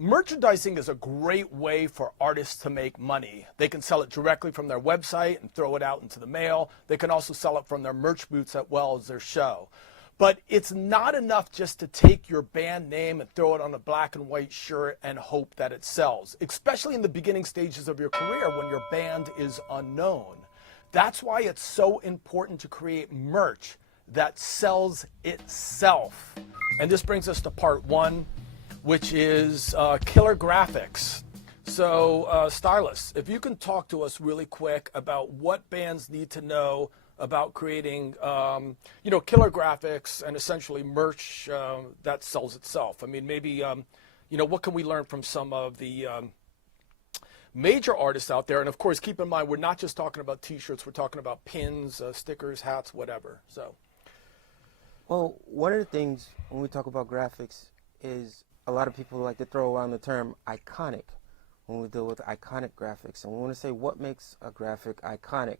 Merchandising is a great way for artists to make money. They can sell it directly from their website and throw it out into the mail. They can also sell it from their merch booths as well as their show. But it's not enough just to take your band name and throw it on a black and white shirt and hope that it sells, especially in the beginning stages of your career when your band is unknown. That's why it's so important to create merch that sells itself. And this brings us to part one, which is killer graphics. So stylists, if you can talk to us really quick about what bands need to know about creating, killer graphics and essentially merch that sells itself. I mean, maybe, what can we learn from some of the major artists out there? And of course, keep in mind, we're not just talking about t-shirts, we're talking about pins, stickers, hats, whatever. So, well, one of the things when we talk about graphics is a lot of people like to throw around the term iconic when we deal with iconic graphics. And we want to say what makes a graphic iconic.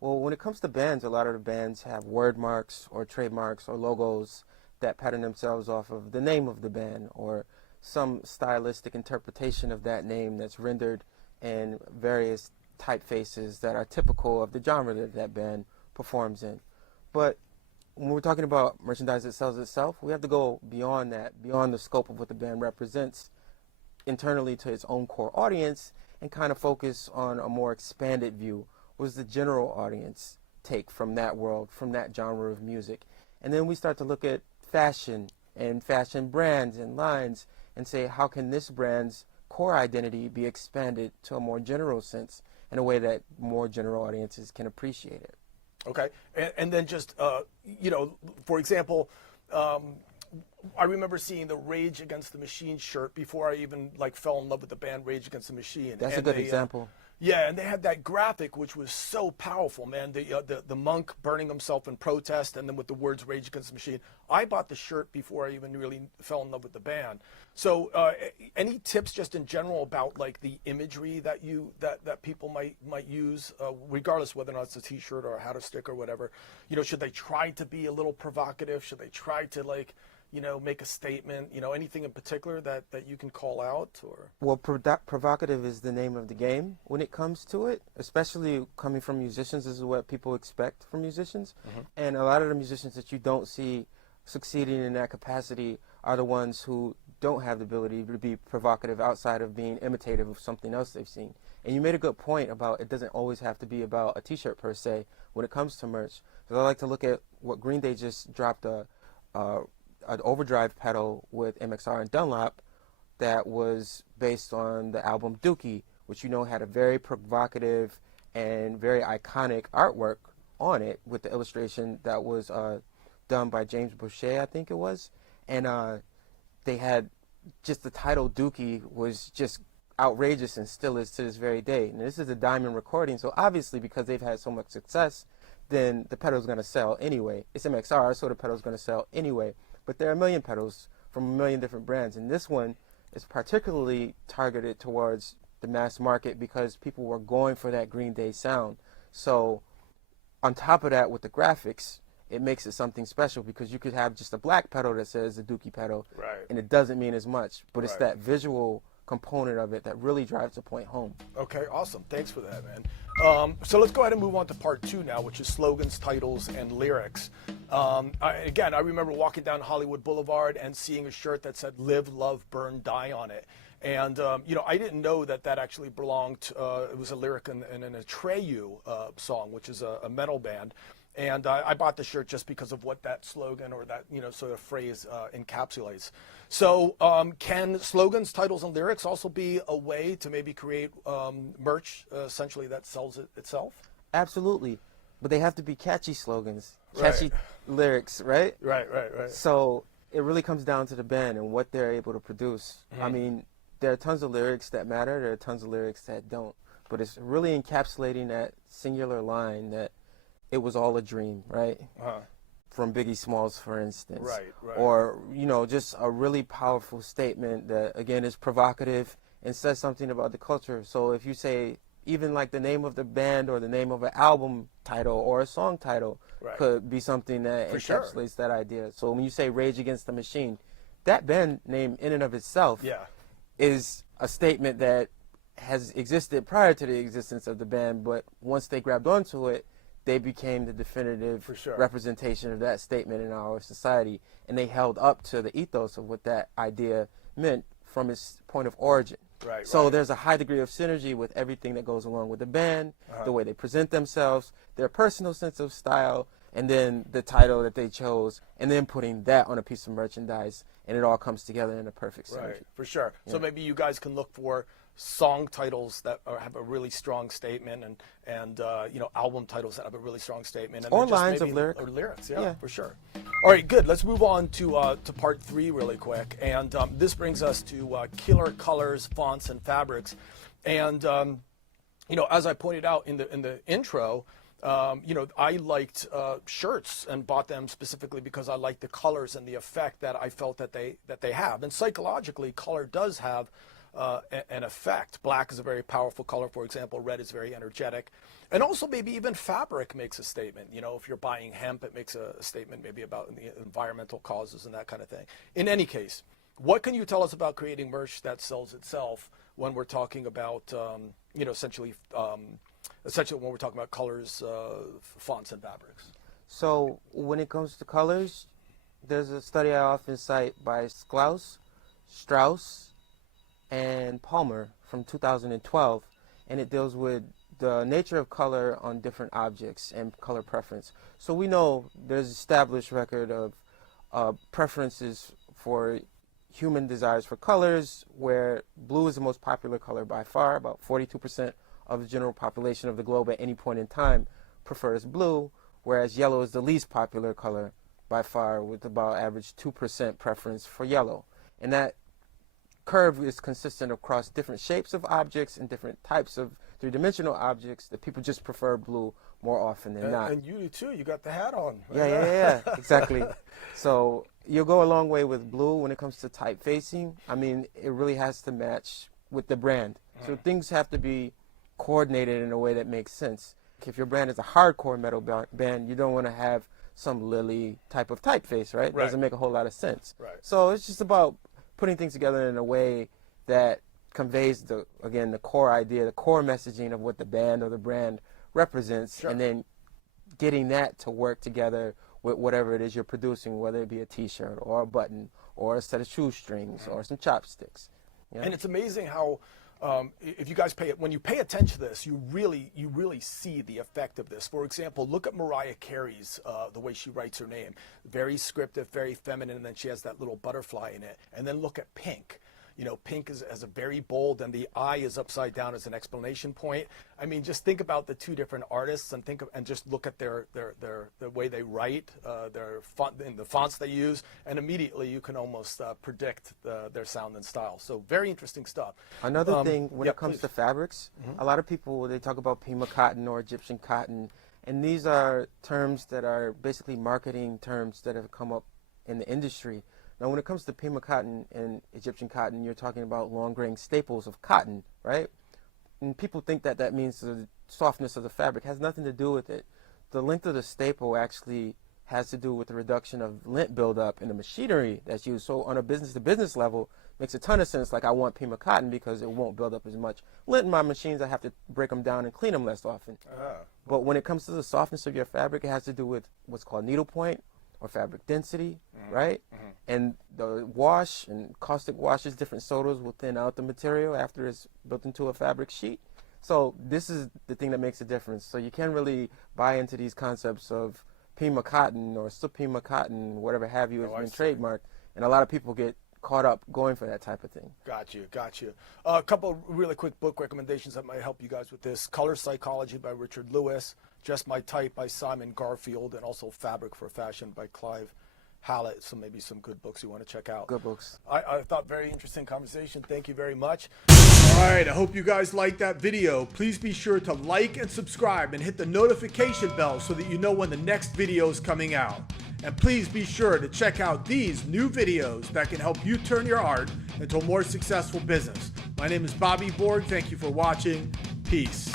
Well, when it comes to bands, a lot of the bands have word marks or trademarks or logos that pattern themselves off of the name of the band or some stylistic interpretation of that name that's rendered in various typefaces that are typical of the genre that that band performs in. But when we're talking about merchandise that sells itself, we have to go beyond that, beyond the scope of what the band represents internally to its own core audience and kind of focus on a more expanded view. Was the general audience take from that world, from that genre of music? And then we start to look at fashion and fashion brands and lines and say, how can this brand's core identity be expanded to a more general sense in a way that more general audiences can appreciate it? Okay. And then just, for example, I remember seeing the Rage Against the Machine shirt before I even fell in love with the band Rage Against the Machine. That's a good example. Yeah, and they had that graphic which was so powerful, man. The monk burning himself in protest, and then with the words "Rage Against the Machine." I bought the shirt before I even really fell in love with the band. So, any tips just in general about the imagery that that people might use, regardless whether or not it's a T-shirt or a hat or sticker or whatever? Should they try to be a little provocative? Should they try to make a statement, anything in particular that you can call out? Or well, provocative is the name of the game when it comes to it, especially coming from musicians. This is what people expect from musicians. Mm-hmm. And a lot of the musicians that you don't see succeeding in that capacity are the ones who don't have the ability to be provocative outside of being imitative of something else they've seen. And you made a good point about it doesn't always have to be about a T-shirt per se when it comes to merch. Because I like to look at what Green Day just dropped an overdrive pedal with MXR and Dunlop that was based on the album Dookie, which had a very provocative and very iconic artwork on it with the illustration that was done by James Boucher, I think it was. And they had just the title Dookie was just outrageous and still is to this very day. And this is a Diamond recording, so obviously because they've had so much success, then the pedal's going to sell anyway. It's MXR, so the pedal's going to sell anyway. But there are a million pedals from a million different brands, and this one is particularly targeted towards the mass market because people were going for that Green Day sound. So on top of that, with the graphics, it makes it something special because you could have just a black pedal that says the Dookie pedal, right, and it doesn't mean as much, but right, it's that visual component of it that really drives the point home. Okay, awesome. Thanks for that, man. So let's go ahead and move on to part two now, which is slogans, titles, and lyrics. I remember walking down Hollywood Boulevard and seeing a shirt that said "Live, Love, Burn, Die" on it. And, I didn't know that actually belonged, it was a lyric in an Atreyu song, which is a metal band. And I bought the shirt just because of what that slogan or that, sort of phrase encapsulates. So can slogans, titles, and lyrics also be a way to maybe create merch, essentially, that sells itself? Absolutely. But they have to be catchy slogans, catchy lyrics, right? Right. So it really comes down to the band and what they're able to produce. Mm-hmm. I mean, there are tons of lyrics that matter. There are tons of lyrics that don't. But it's really encapsulating that singular line that it was all a dream, right? Uh-huh. From Biggie Smalls, for instance. Right. Or, just a really powerful statement that, again, is provocative and says something about the culture. So if you say, even the name of the band or the name of an album title or a song title could be something that encapsulates that idea. So when you say Rage Against the Machine, that band name in and of itself is a statement that has existed prior to the existence of the band, but once they grabbed onto it, they became the definitive representation of that statement in our society, and they held up to the ethos of what that idea meant from its point of origin. Right, so there's a high degree of synergy with everything that goes along with the band, the way they present themselves, their personal sense of style, and then the title that they chose, and then putting that on a piece of merchandise, and it all comes together in a perfect synergy. Right, for sure. Yeah. So maybe you guys can look for song titles that have a really strong statement, and you know, album titles that have a really strong statement, and or lines of lyrics. Or lyrics, yeah, for sure. All right, good. Let's move on to part 3 really quick, and this brings us to killer colors, fonts, and fabrics, and you know, as I pointed out in the intro. You know, I liked shirts and bought them specifically because I liked the colors and the effect that I felt that they have. And psychologically, color does have an effect. Black is a very powerful color, for example. Red is very energetic. And also maybe even fabric makes a statement. You know, if you're buying hemp, it makes a statement maybe about the environmental causes and that kind of thing. In any case, what can you tell us about creating merch that sells itself when we're talking about, you know, essentially when we're talking about colors, fonts, and fabrics? So when it comes to colors, there's a study I often cite by Strauss, and Palmer from 2012, and it deals with the nature of color on different objects and color preference. So we know there's established record of preferences for human desires for colors, where blue is the most popular color by far. About 42% of the general population of the globe at any point in time prefers blue, whereas yellow is the least popular color by far, with about average 2% preference for yellow. And that curve is consistent across different shapes of objects and different types of three-dimensional objects, that people just prefer blue more often than not. And you do too. You got the hat on. Yeah, exactly. So you'll go a long way with blue when it comes to typeface. I mean, it really has to match with the brand. So things have to be coordinated in a way that makes sense. If your brand is a hardcore metal band, you don't want to have some Lily type of typeface, right? Doesn't make a whole lot of sense. So it's just about putting things together in a way that conveys the core idea, the core messaging of what the band or the brand represents, and then getting that to work together with whatever it is you're producing, whether it be a t-shirt or a button or a set of shoestrings or some chopsticks. Yeah? And it's amazing how if you guys when you pay attention to this, you really see the effect of this. For example, look at Mariah Carey's, the way she writes her name. Very scriptive, very feminine, and then she has that little butterfly in it. And then look at Pink. You know, Pink is a very bold, and the I is upside down as an explanation point. I mean, just think about the two different artists, and just look at the way they write, their font, and the fonts they use, and immediately you can almost predict their sound and style. So very interesting stuff. Another thing when it comes to fabrics, a lot of people, they talk about Pima cotton or Egyptian cotton, and these are terms that are basically marketing terms that have come up in the industry. Now, when it comes to Pima cotton and Egyptian cotton, you're talking about long-grain staples of cotton, right? And people think that that means the softness of the fabric. It has nothing to do with it. The length of the staple actually has to do with the reduction of lint buildup in the machinery that's used. So on a business-to-business level, makes a ton of sense. Like, I want Pima cotton because it won't build up as much lint in my machines. I have to break them down and clean them less often. But when it comes to the softness of your fabric, it has to do with what's called needlepoint or fabric density, right? And the wash and caustic washes, different sodas will thin out the material after it's built into a fabric sheet. So this is the thing that makes a difference. So you can't really buy into these concepts of Pima cotton or Supima cotton, whatever have you, has been trademarked. And a lot of people get caught up going for that type of thing. Got you. A couple really quick book recommendations that might help you guys with this. Color Psychology by Richard Lewis, Just My Type by Simon Garfield, and also Fabric for Fashion by Clive Hallett. So maybe some good books you want to check out. Good books. I thought very interesting conversation. Thank you very much. All right, I hope you guys liked that video. Please be sure to like and subscribe and hit the notification bell so that you know when the next video is coming out. And please be sure to check out these new videos that can help you turn your art into a more successful business. My name is Bobby Borg. Thank you for watching. Peace.